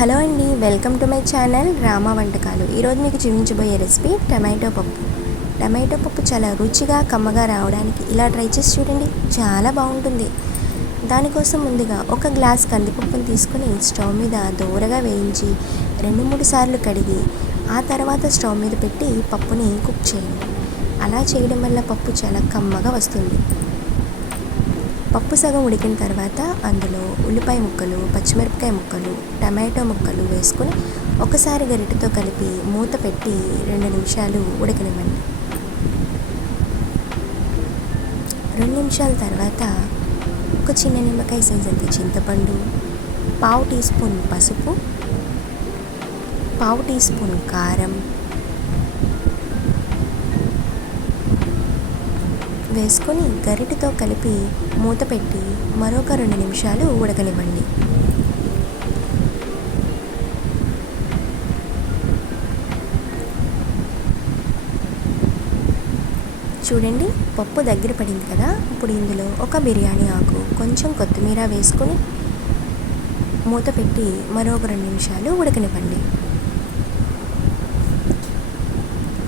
Hello అండి welcome to my channel Rama Vantakalu. ఈరోజు మీకు చూపించబోయే రెసిపీ టమాటో పప్పు. టమాటో పప్పు చాలా రుచిగా కమ్మగా రావడానికి ఇలా ట్రై చేసి చూడండి చాలా బాగుంటుంది. దానికోసం ముందుగా ఒక గ్లాస్ కందిపప్పును తీసుకుని స్టవ్ మీద దూరగా వేయించి రెండు మూడు సార్లు కడిగి ఆ తర్వాత స్టవ్ మీద పెట్టి పప్పుని కుక్ చేయండి. అలా చేయడం వల్ల పప్పు చాలా కమ్మగా వస్తుంది. పప్పు సగం ఉడికిన తర్వాత అందులో ఉల్లిపాయ ముక్కలు పచ్చిమిరపకాయ ముక్కలు టమాటో ముక్కలు వేసుకొని ఒకసారి గరిటెతో కలిపి మూత పెట్టి రెండు నిమిషాలు ఉడకనివ్వండి. రెండు నిమిషాల తర్వాత ఒక చిన్న నిమ్మకాయ సైజ్ అంత చింతపండు పావు టీ స్పూన్ పసుపు పావు టీ స్పూన్ కారం వేసుకొని గరిటెతో కలిపి మూత పెట్టి మరొక రెండు నిమిషాలు ఉడకనివ్వండి. చూడండి పప్పు దగ్గర పడింది కదా ఇప్పుడు ఇందులో ఒక బిర్యానీ ఆకు కొంచెం కొత్తిమీర వేసుకొని మూత పెట్టి మరొక రెండు నిమిషాలు ఉడకనివ్వండి.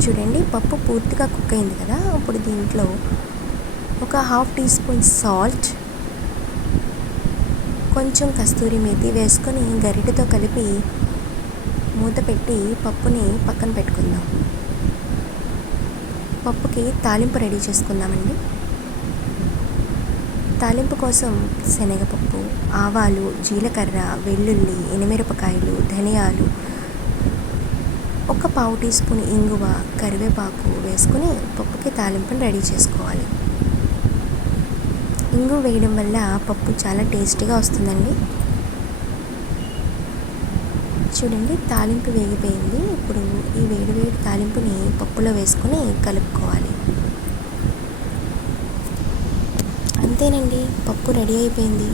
చూడండి పప్పు పూర్తిగా కుక్ అయింది కదా ఇప్పుడు దీంట్లో ఒక హాఫ్ టీ స్పూన్ సాల్ట్ కొంచెం కస్తూరి మేతి వేసుకొని గరిటెతో కలిపి మూత పెట్టి పప్పుని పక్కన పెట్టుకుందాం. పప్పుకి తాలింపు రెడీ చేసుకుందామండి. తాలింపు కోసం శనగపప్పు ఆవాలు జీలకర్ర వెల్లుల్లి ఎనిమిరపకాయలు ధనియాలు ఒక పావు టీ స్పూన్ ఇంగువ కరివేపాకు వేసుకుని పప్పుకి తాలింపుని రెడీ చేసుకోవాలి. ఇంగు వేయడం వల్ల పప్పు చాలా టేస్టీగా వస్తుందండి. చూడండి తాలింపు వేగిపోయింది. ఇప్పుడు ఈ వేడి వేడి తాలింపుని పప్పులో వేసుకొని కలుపుకోవాలి. అంతేనండి పప్పు రెడీ అయిపోయింది.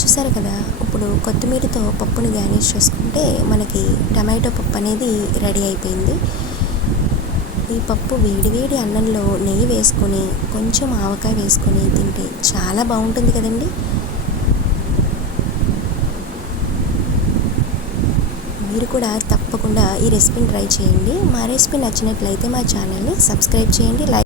చూసారు కదా ఇప్పుడు కొత్తిమీరతో పప్పుని గార్నిష్ చేసుకుంటే మనకి టమాటో పప్పు అనేది రెడీ అయిపోయింది. ఈ పప్పు వేడివేడి అన్నంలో నెయ్యి వేసుకొని కొంచెం ఆవకాయ వేసుకొని తింటే చాలా బాగుంటుంది కదండి? మీరు కూడా తప్పకుండా ఈ రెసిపీని ట్రై చేయండి. మా రెసిపీ నచ్చినట్లయితే మా ఛానల్ని సబ్స్క్రైబ్ చేయండి లైక్